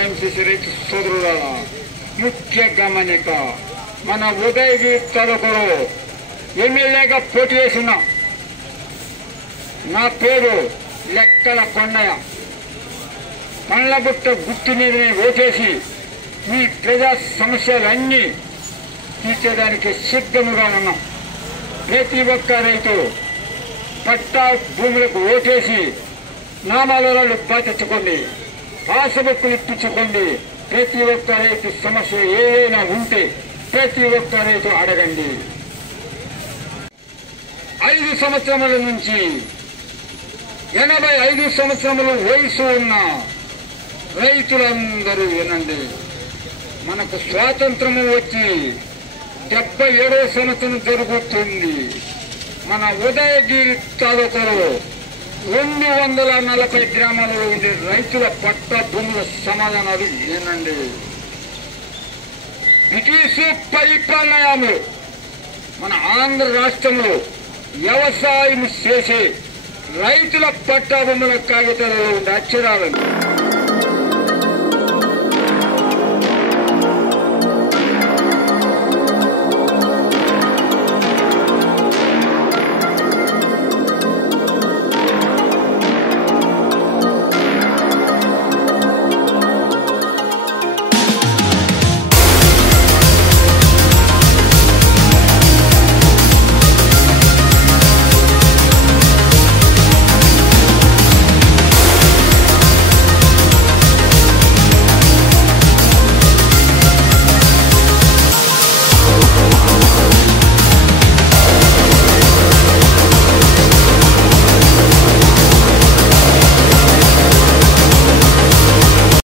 న్యాయం చేసే రైతు సోదరులారా, ముఖ్య గమనిక, మన ఉదయగిరి తాలూకాలో ఎమ్మెల్యేగా పోటీ చేసిన నా పేరు లెక్కల కొండయ్య. పండ్లబుట్ట గుర్తు మీదనే ఓటేసి ఈ ప్రజా సమస్యలన్నీ తీర్చేదానికి సిద్ధముగా ఉన్నాం. ప్రతి ఒక్క రైతు పట్టా భూములకు ఓటేసి నామాలను పాటించుకోండి, పాసబుక్కులు ఇప్పించుకోండి. ప్రతి ఒక్క రైతు సమస్య ఏదైనా ఉంటే ప్రతి ఒక్క రైతు అడగండి. 5 సంవత్సరముల నుంచి 85 సంవత్సరముల వయసు ఉన్న రైతులందరూ వినండి. మనకు స్వాతంత్రము వచ్చి 77వ సంవత్సరం జరుగుతుంది. మన ఉదయగిరి తాలూకాలో 240 గ్రామాలలో ఉండే రైతుల పట్ట భూముల సమాధానాలు వినండి. బ్రిటిష్ పరిపాలనలో మన ఆంధ్ర రాష్ట్రంలో వ్యవసాయం చేసే రైతుల పట్టా భూముల కాగితాలలో ఉండే అక్షరాలను